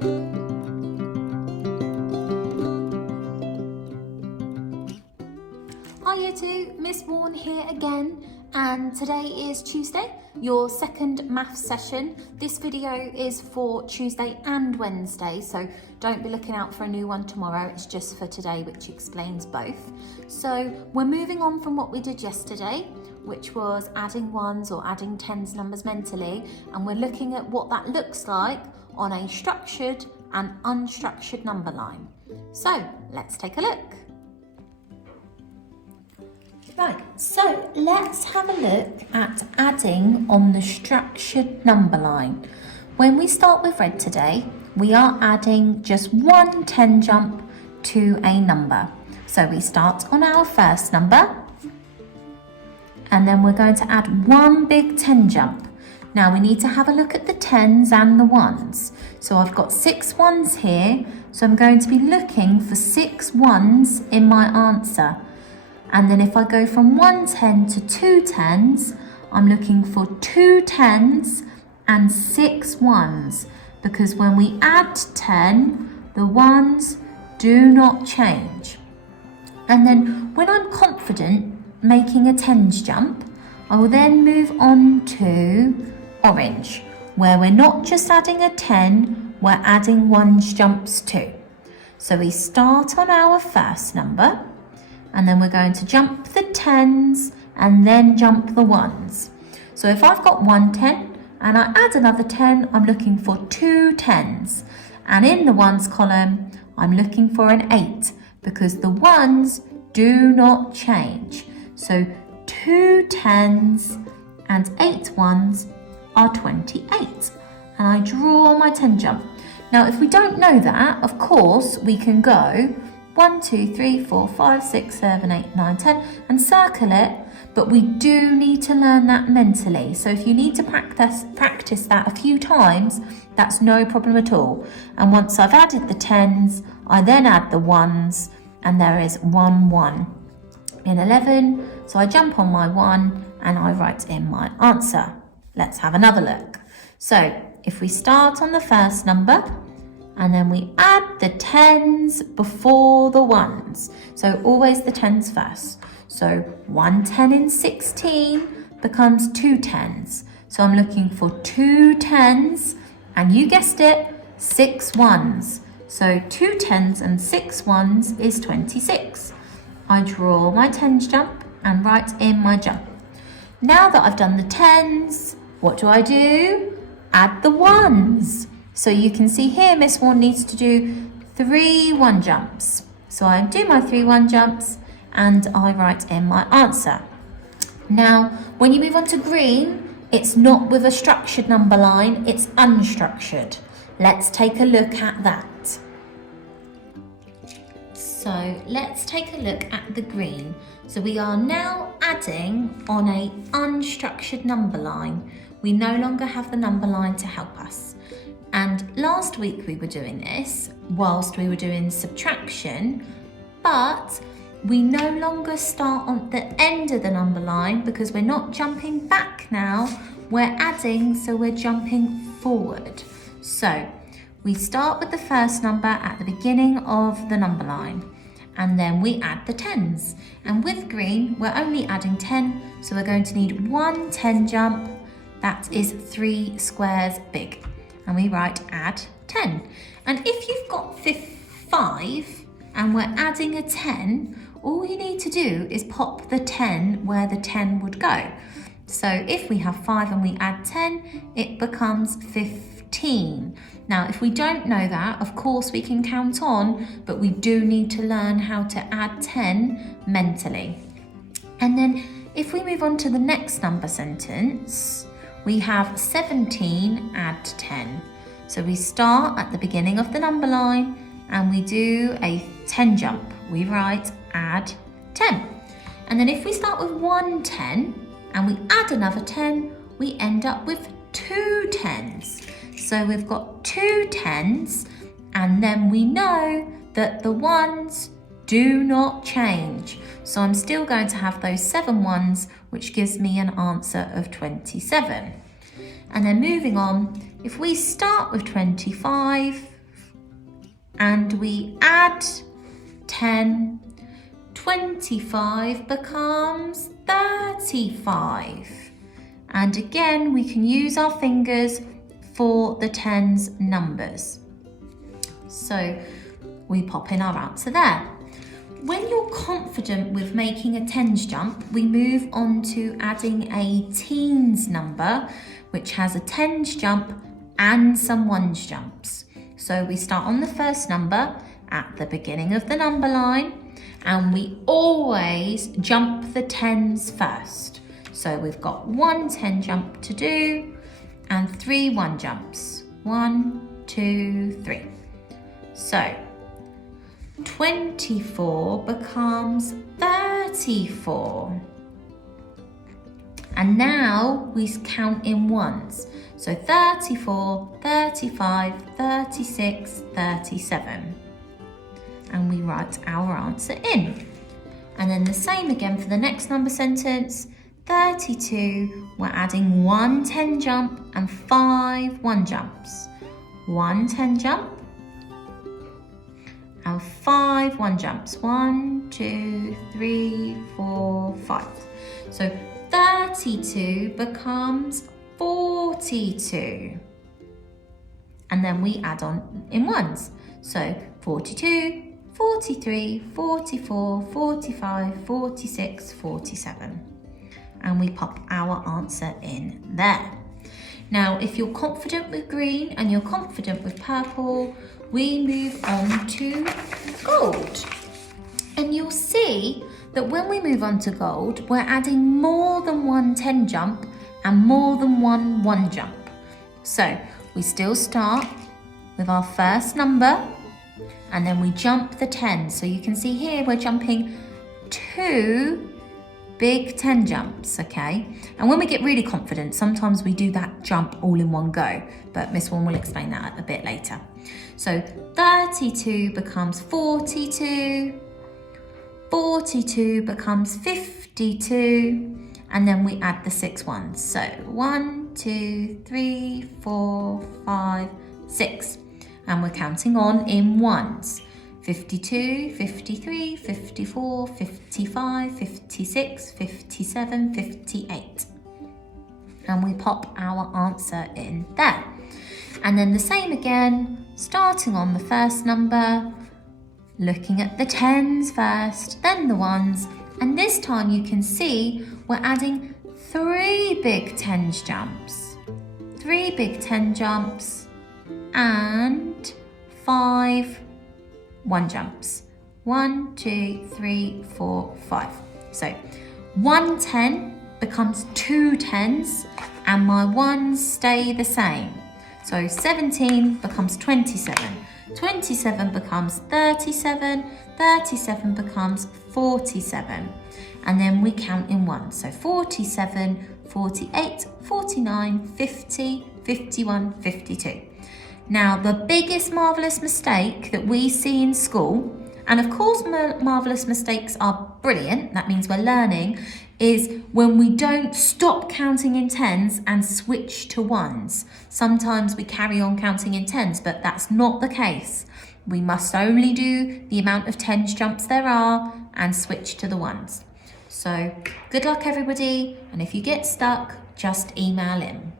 Hi Year 2, Miss Warren here again, and today is Tuesday, your second maths session. This video is for Tuesday and Wednesday, so don't be looking out for a new one tomorrow, it's just for today, which explains both. So we're moving on from what we did yesterday, which was adding ones or adding tens numbers mentally, and we're looking at what that looks like on a structured and unstructured number line. So let's take a look. Right, so let's have a look at adding on the structured number line. When we start with red today, we are adding just one 10 jump to a number. So we start on our first number, and then we're going to add one big 10 jump. Now we need to have a look at the tens and the ones. So I've got 6 ones here, so I'm going to be looking for 6 ones in my answer. And then if I go from 1 10 to 2 10s, I'm looking for 2 10s and 6 ones, because when we add 10, the ones do not change. And then when I'm confident making a tens jump, I will then move on to orange, where we're not just adding a 10, we're adding ones jumps too. So we start on our first number, and then we're going to jump the tens and then jump the ones. So if I've got 1 10 and I add another 10, I'm looking for 2 10s. And in the ones column, I'm looking for an 8, because the ones do not change. So 2 10s and 8 ones are 28. And I draw my 10 jump. Now, if we don't know that, of course, we can go 1 2 3 4 5 6 7 8 9 10 and circle it, but we do need to learn that mentally. So if you need to practice that a few times, that's no problem at all. And once I've added the tens, I then add the ones, and there is 1 1 in 11. So I jump on my 1 and I write in my answer. Let's have another look. So if we start on the first number, and then we add the tens before the ones. So always the tens first. So 1 10 in 16 becomes 2 10s. So I'm looking for 2 10s, and you guessed it, 6 ones. So 2 10s and 6 ones is 26. I draw my tens jump and write in my jump. Now that I've done the tens, what do? Add the ones. So you can see here, Miss Warren needs to do 3 1 jumps. So I do my 3 1 jumps and I write in my answer. Now, when you move on to green, it's not with a structured number line, it's unstructured. Let's take a look at that. So let's take a look at the green. So we are now adding on a unstructured number line. We no longer have the number line to help us. And last week we were doing this whilst we were doing subtraction, but we no longer start on the end of the number line because we're not jumping back now, we're adding, so we're jumping forward. So we start with the first number at the beginning of the number line, and then we add the tens. And with green, we're only adding 10, so we're going to need 1 10 jump, that is 3 squares big. And we write add 10. And if you've got 5 and we're adding a 10, all you need to do is pop the 10 where the 10 would go. So if we have 5 and we add 10, it becomes 15. Now, if we don't know that, of course we can count on, but we do need to learn how to add 10 mentally. And then if we move on to the next number sentence, we have 17 add 10. So we start at the beginning of the number line and we do a 10 jump. We write add 10. And then if we start with 1 10 and we add another 10, we end up with 2 10s. So we've got 2 10s, and then we know that the ones do not change. So I'm still going to have those 7 ones, which gives me an answer of 27. And then moving on, if we start with 25 and we add 10, 25 becomes 35. And again, we can use our fingers for the tens numbers. So we pop in our answer there. When you're confident with making a tens jump, we move on to adding a teens number, which has a tens jump and some ones jumps. So we start on the first number at the beginning of the number line, and we always jump the tens first. So we've got 1 10 jump to do and 3 1 jumps. 1, 2, 3. So 24 becomes 34. And now we count in ones. So 34, 35, 36, 37. And we write our answer in. And then the same again for the next number sentence. 32, we're adding 1 10 jump and 5 1 jumps. 1 10 jump and 5 1 jumps. 1, 2, 3, 4, 5. So 32 becomes 42. And then we add on in ones. So 42, 43, 44, 45, 46, 47. And we pop our answer in there. Now, if you're confident with green and you're confident with purple, we move on to gold. And you'll see that when we move on to gold, we're adding more than 1 10 jump and more than 1 1 jump. So we still start with our first number and then we jump the 10. So you can see here we're jumping 2 big 10 jumps, okay? And when we get really confident, sometimes we do that jump all in one go, but Miss Warren will explain that a bit later. So 32 becomes 42, 42 becomes 52, and then we add the 6 ones. So 1, 2, 3, 4, 5, 6. And we're counting on in ones. 52, 53, 54, 55, 56, 57, 58. And we pop our answer in there. And then the same again, starting on the first number, looking at the tens first, then the ones, and this time you can see we're adding 3 big tens jumps. 3 big 10 jumps and 5 1 jumps. 1, 2, 3, 4, 5. So 1 10 becomes 2 10s and my ones stay the same. So 17 becomes 27. 27 becomes 37. 37 becomes 47. And then we count in ones. So 47, 48, 49, 50, 51, 52. Now, the biggest marvellous mistake that we see in school, and of course marvellous mistakes are brilliant, that means we're learning, is when we don't stop counting in tens and switch to ones. Sometimes we carry on counting in tens, but that's not the case. We must only do the amount of tens jumps there are and switch to the ones. So good luck everybody, and if you get stuck, just email in.